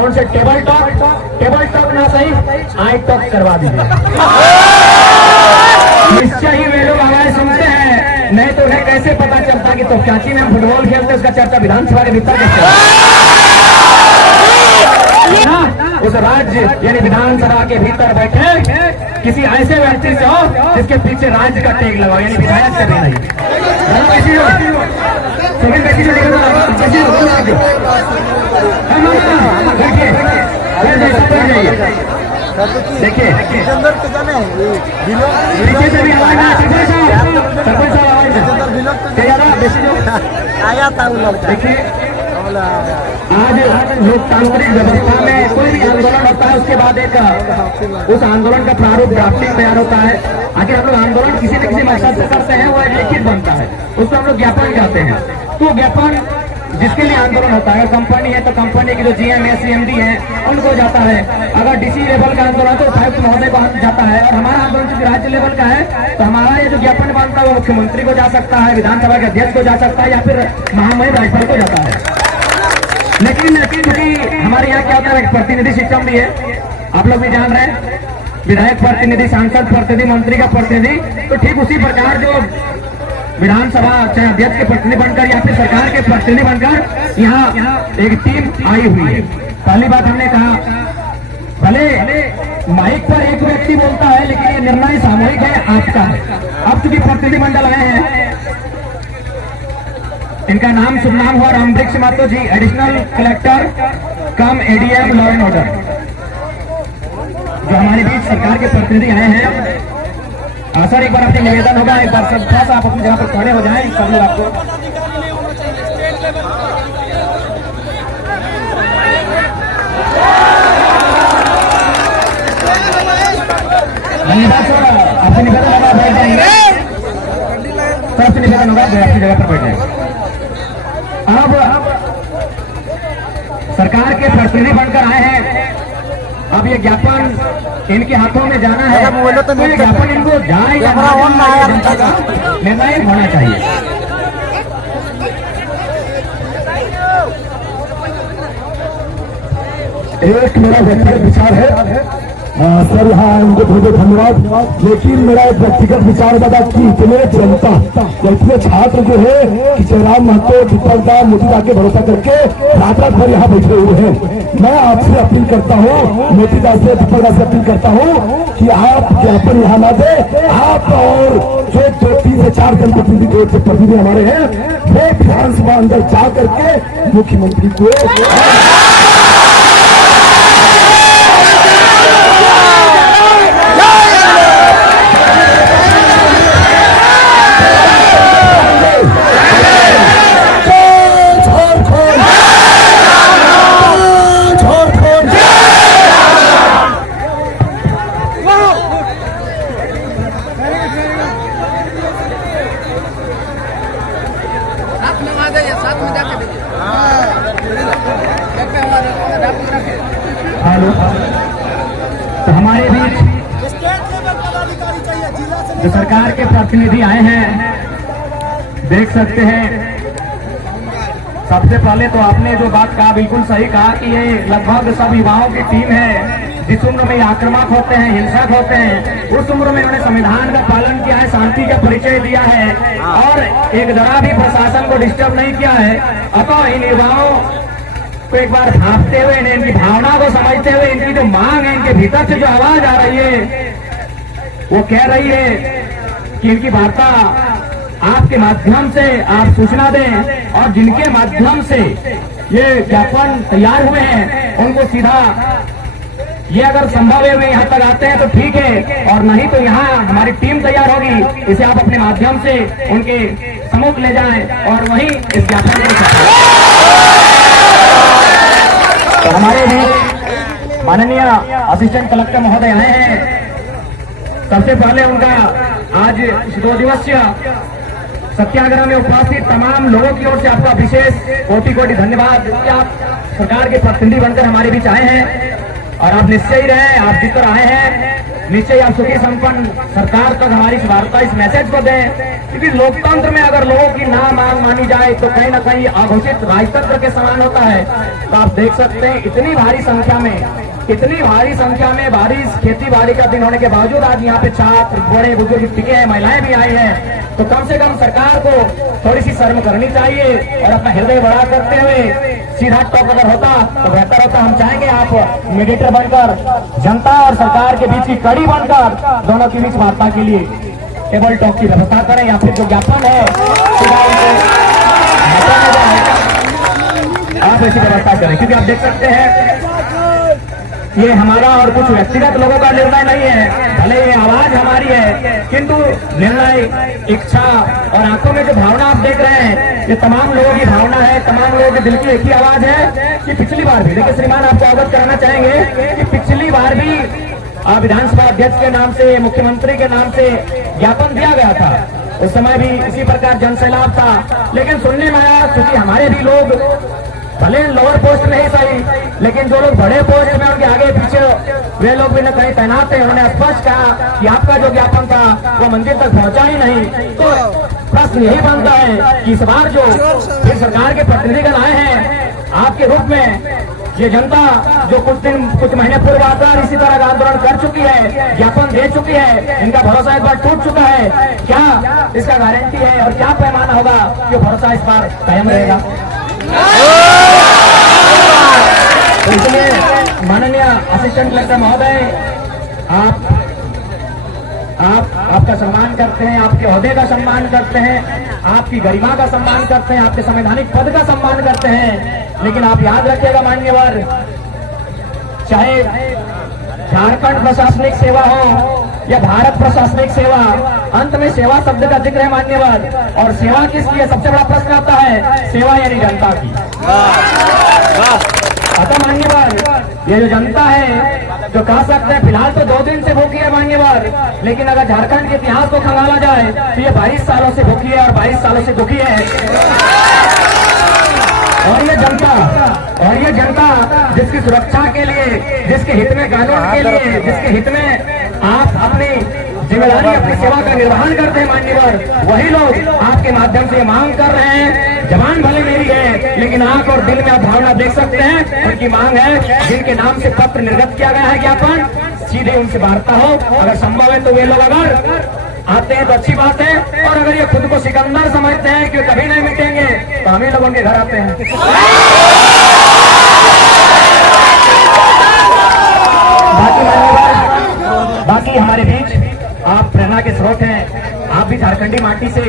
और उनसे table talk ना सही आई टॉक करवा दीजिए। निश्चय ही वे लोग आवाज सुनते हैं, नहीं तो उन्हें कैसे पता चलता कि तो चाची में हम फुटबॉल खेलते उसका चर्चा विधानसभा के भीतर कैसे उस राज्य यानी विधानसभा के भीतर बैठे किसी ऐसे व्यक्ति से हो जिसके पीछे राज्य का टेग लगाओ, यानी विधायक से भी नहीं। देखिए आया था वो लोग। देखिए आज लोकतांत्रिक व्यवस्था में कोई भी आंदोलन होता है उसके बाद एक उस आंदोलन का प्रारूप ड्राफ्टिंग तैयार होता है। आखिर हम लोग आंदोलन किसी न किसी मकसद से करते हैं, वो एक लिखित बनता है, उसको हम लोग ज्ञापन कहते हैं। तो ज्ञापन जिसके लिए आंदोलन होता है, कंपनी है तो कंपनी की जो GM है CMD है उनको जाता है। अगर DC लेवल का आंदोलन तो उपायुक्त महोदय को जाता है, और हमारा आंदोलन चूंकि राज्य लेवल का है तो हमारा ये जो ज्ञापन बनता है वो मुख्यमंत्री को जा सकता है, विधानसभा के अध्यक्ष को जा सकता है, या फिर महामहिम राज्यपाल को जाता है। लेकिन क्योंकि हमारे यहाँ क्या होता है, एक प्रतिनिधि सिस्टम भी है, आप लोग भी जान रहे हैं, विधायक प्रतिनिधि, सांसद प्रतिनिधि, मंत्री का प्रतिनिधि, तो ठीक उसी प्रकार जो विधानसभा चाहे अध्यक्ष के प्रतिनिधि बनकर या फिर सरकार के प्रतिनिधि बनकर यहाँ एक टीम आई हुई है। पहली बात हमने कहा, भले माइक पर एक व्यक्ति बोलता है लेकिन ये निर्णय सामूहिक है, आपका है। अब चूंकि प्रतिनिधिमंडल आए हैं, इनका नाम शुभ नाम हुआ Ramvriksh Mahato ji, additional collector cum ADM law and order, जो हमारे बीच सरकार के प्रतिनिधि आए हैं। सर एक बार आपसे निवेदन होगा, एक बार सब थोड़ा सा आप अपनी जगह पर खड़े हो जाएं, सब लोग आपको धन्यवाद सर। आपसे निवेदन होगा बैठ जाएंगे, सर आपसे निवेदन होगा अपनी जगह पर बैठ जाएंगे। अब सरकार के प्रतिनिधि बनकर आए हैं, अब ये ज्ञापन इनके हाथों में जाना है, तो ये ज्ञापन इनको जाए या निर्णय होना चाहिए। एक मेरा व्यक्तिगत विचार है सर, यहाँ उनको बहुत बहुत धन्यवाद, लेकिन मेरा एक व्यक्तिगत विचार बता कि इतने जनता या इतने छात्र जो है कि जयराम महतो, दीपक मोतीदा के भरोसा करके रात रात भर यहाँ बैठे हुए हैं। मैं आपसे अपील करता हूँ, मोतीदा से, दीपक से अपील करता हूँ कि आप ज्ञापन यहाँ ना दे, आप और जो 3 से 4 जनप्रतिनिधि हमारे हैं वो विधानसभा अंदर जा करके मुख्यमंत्री को तो हमारे बीच जो सरकार के प्रतिनिधि आए हैं, देख सकते हैं। सबसे पहले तो आपने जो बात कहा बिल्कुल सही कहा कि ये लगभग सब युवाओं की टीम है। जिस उम्र में आक्रामक होते हैं, हिंसक होते हैं, उस उम्र में उन्होंने संविधान का पालन किया है, शांति का परिचय दिया है और एक जरा भी प्रशासन को डिस्टर्ब नहीं किया है। अतः इन युवाओं को एक बार भापते हुए, इनकी भावना को समझते हुए, इनकी जो मांग है, इनके भीतर से जो आवाज आ रही है वो कह रही है कि इनकी वार्ता आपके माध्यम से आप सूचना दें, और जिनके माध्यम से ये ज्ञापन तैयार हुए हैं उनको सीधा ये अगर संभव है वे यहाँ तक आते हैं तो ठीक है, और नहीं तो यहाँ हमारी टीम तैयार होगी, इसे आप अपने माध्यम से उनके सम्मुख ले जाएं और वहीं इस ज्ञापन को। तो हमारे भी माननीय असिस्टेंट कलेक्टर महोदय आए हैं। सबसे पहले उनका आज 2 दिवसीय सत्याग्रह में उपस्थित तमाम लोगों की ओर से आपका विशेष कोटि धन्यवाद कि आप सरकार के प्रतिनिधि बनकर हमारे बीच आए हैं, और आप निश्चय ही रहे, आप जिस तरह आए हैं निश्चय आप सुखी संपन्न सरकार तक हमारी इस वार्ता, इस मैसेज को दें, क्योंकि लोकतंत्र में अगर लोगों की ना मांग मानी जाए तो कहीं ना कहीं अघोषित राजतंत्र के समान होता है। तो आप देख सकते हैं इतनी भारी संख्या में बारिश, खेती बाड़ी का दिन होने के बावजूद आज यहाँ पे छात्र, बड़े बुजुर्ग टिके हैं, महिलाएं भी आई हैं। तो कम से कम सरकार को थोड़ी सी शर्म करनी चाहिए और अपना हृदय बड़ा करते हुए सीधा टॉक अगर होता तो बेहतर होता। हम चाहेंगे आप मीडिएटर बनकर जनता और सरकार के बीच की कड़ी बनकर दोनों के बीच वार्ता के लिए टेबल टॉक की व्यवस्था करें, या फिर जो ज्ञापन है आप ऐसी व्यवस्था करें। क्योंकि आप देख सकते हैं ये हमारा और कुछ व्यक्तिगत लोगों का निर्णय नहीं है, भले ये आवाज हमारी है, किंतु निर्णय, इच्छा और आंखों में जो भावना आप देख रहे हैं ये तमाम लोगों की भावना है, तमाम लोगों के दिल की एक ही आवाज है कि पिछली बार भी, देखिए श्रीमान आपको अवगत कराना चाहेंगे कि पिछली बार भी विधानसभा अध्यक्ष के नाम से, मुख्यमंत्री के नाम से ज्ञापन दिया गया था। उस समय भी इसी प्रकार जनसैलाब था, लेकिन सुनने में आया क्योंकि हमारे भी लोग भले लोअर पोस्ट नहीं सही, लेकिन जो लोग बड़े पोस्ट में उनके आगे पीछे वे लोग भी न कहीं तैनात है, उन्होंने स्पष्ट कहा कि आपका जो ज्ञापन था वो मंदिर तक पहुंचा ही नहीं। तो प्रश्न यही बनता है कि इस बार जो फिर सरकार के प्रतिनिधिगण आए हैं आपके रूप में, ये जनता जो कुछ महीने पूर्व आकर इसी तरह का आंदोलन कर चुकी है, ज्ञापन दे चुकी है, इनका भरोसा इस बार टूट चुका है, क्या इसका गारंटी है और क्या पैमाना होगा कि भरोसा इस बार कायम रहेगा? तो इसलिए माननीय असिस्टेंट कलेक्टर महोदय, आपका सम्मान करते हैं, आपके ओहदे का सम्मान करते हैं, आपकी गरिमा का सम्मान करते हैं, आपके संवैधानिक पद का सम्मान करते हैं, लेकिन आप याद रखिएगा मान्यवर, चाहे झारखंड प्रशासनिक सेवा हो या भारत प्रशासनिक सेवा, अंत में सेवा शब्द का जिक्र है मान्यवर। और सेवा किसकी है? सबसे बड़ा प्रश्न आता है, सेवा यानी जनता की। अतः मान्यवर, ये जो जनता है जो कह सकते हैं फिलहाल तो 2 दिन से भूखी है मान्यवर, लेकिन अगर झारखंड के इतिहास को खंगाला जाए तो ये 22 सालों से भूखी है और 22 सालों से दुखी है। और ये जनता जिसकी सुरक्षा के लिए, जिसके हित में कानून के लिए, जिसके हित में आप अपनी जिम्मेदारी, अपनी सेवा का निर्वहन करते हैं मान्यवर, वही लोग आपके माध्यम से मांग कर रहे हैं। जवान भले मेरी है, लेकिन आंख और दिल में आप भावना देख सकते हैं। उनकी मांग है, जिनके नाम से पत्र निर्गत किया गया है ज्ञापन, सीधे उनसे वार्ता हो। अगर संभव है तो वे लोग अगर आते हैं तो अच्छी बात है, और अगर ये खुद को सिकंदर समझते हैं कि कभी नहीं मिटेंगे तो हम ही लोग उनके घर आते हैं। बाकी हमारे बीच आप प्रेरणा के स्रोत हैं, आप भी झारखंडी माटी से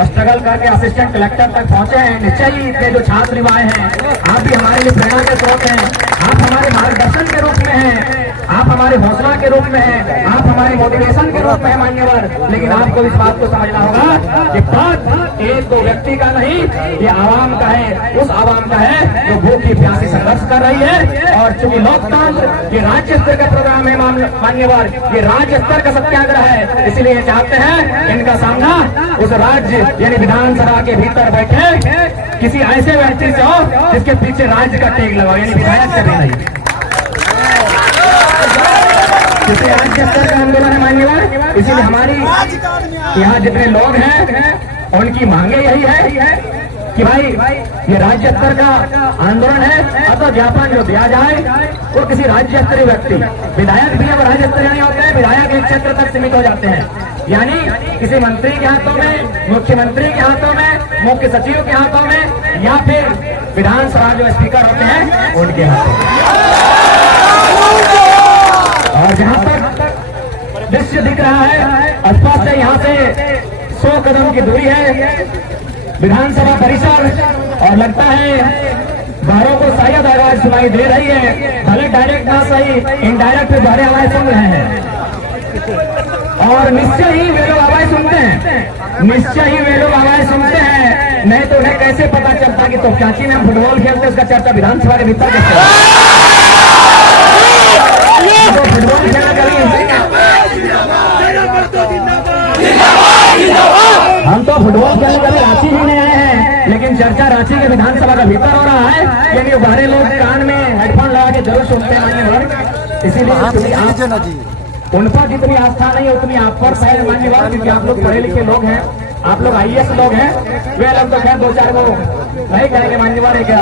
स्ट्रगल करके असिस्टेंट कलेक्टर तक पहुंचे हैं। निश्चय ही इतने जो छात्र युवाएं हैं, आप भी हमारे लिए प्रेरणा के स्रोत हैं, आप हमारे मार्गदर्शन के रूप में हैं, आप हमारे हौसला के रूप में हैं, आप हमारे मोटिवेशन के रूप में हैं मान्यवर। लेकिन आपको इस बात को समझना होगा कि पद एक दो व्यक्ति का नहीं, ये आवाम का है, उस आवाम का है जो भूखी प्यासी संघर्ष कर रही है। और चूंकि लोकतंत्र ये राज्य स्तर का प्रोग्राम है मान्यवर, ये राज्य स्तर का सत्याग्रह है, इसलिए चाहते हैं इनका सामना उस राज्य यानी विधानसभा के भीतर बैठे किसी ऐसे व्यक्ति से हो जिसके पीछे राज्य का टेग लगाओ, यानी विधायक से भी नहीं। किसी राज्य स्तर का आंदोलन है मान्यवर, इसीलिए हमारी यहाँ जितने लोग हैं उनकी मांगे यही है कि भाई ये राज्य स्तर का आंदोलन है, अतः ज्ञापन जो दिया जाए वो किसी राज्य स्तरीय व्यक्ति, विधायक भी अब राज्य स्तरीय नहीं होते हैं, विधायक एक क्षेत्र तक सीमित हो जाते हैं, यानी किसी मंत्री के हाथों में, मुख्यमंत्री के हाथों में, मुख्य सचिव के हाथों में, या फिर विधानसभा जो स्पीकर होते हैं उनके हाथों में। और जहां तक दृश्य दिख रहा है स्पष्ट है, यहाँ से 100 कदम की दूरी है विधानसभा परिसर, और लगता है बाहरों को शायद आवाज सुनाई दे रही है, भले डायरेक्ट ना सही, इनडायरेक्ट बाहर आवाज सुन रहे हैं। और निश्चय ही वे लोग आवाज सुनते हैं, निश्चय ही वे लोग आवाज सुनते हैं, नहीं तो उन्हें कैसे पता चलता कि तो चाची में फुटबॉल खेलते उसका चर्चा विधानसभा के भीतर कैसे? तो फुटबॉल खेलने के लिए हम तो फुटबॉल खेलने के लिए रांची ही नहीं आए हैं, लेकिन चर्चा रांची के विधानसभा का भीतर हो रहा है, यानी बाहर लोग कान में हेडफोन लगा के जरूर सुनते हैं मान्यवर। इसीलिए उन पर जितनी आस्था नहीं है उतनी आप पर है मान्यवर, क्योंकि आप लोग पढ़े लिखे लोग हैं, आप लोग IAS लोग हैं। वे लोग तो खैर दो चार वो नहीं करेंगे मान्यवर है क्या,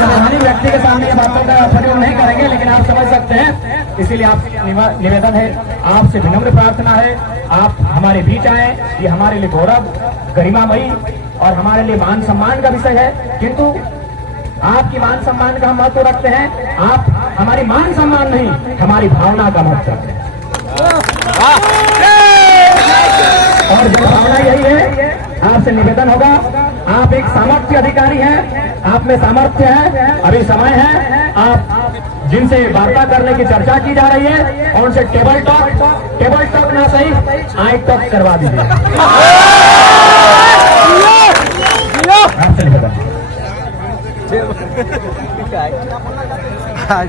सामान्य व्यक्ति के सामने ये बातों का प्रयोग नहीं करेंगे, लेकिन आप समझ सकते हैं। इसीलिए आप निवेदन है, आपसे विनम्र प्रार्थना है, आप हमारे बीच आए। ये हमारे लिए गौरव, गरिमामयी और हमारे लिए मान सम्मान का विषय है, किंतु आपकी मान सम्मान का हम महत्व रखते हैं। आप हमारी मान सम्मान नहीं, हमारी भावना का महत्व रखते हैं। और जब भावना यही है, आपसे निवेदन होगा, आप एक सामर्थ्य अधिकारी हैं, आप में सामर्थ्य है, अभी समय है, आप जिनसे वार्ता करने की चर्चा की जा रही है और उनसे टेबल टॉक ना सही आई टॉक करवा दीजिए। आपसे निवेदन। Hai,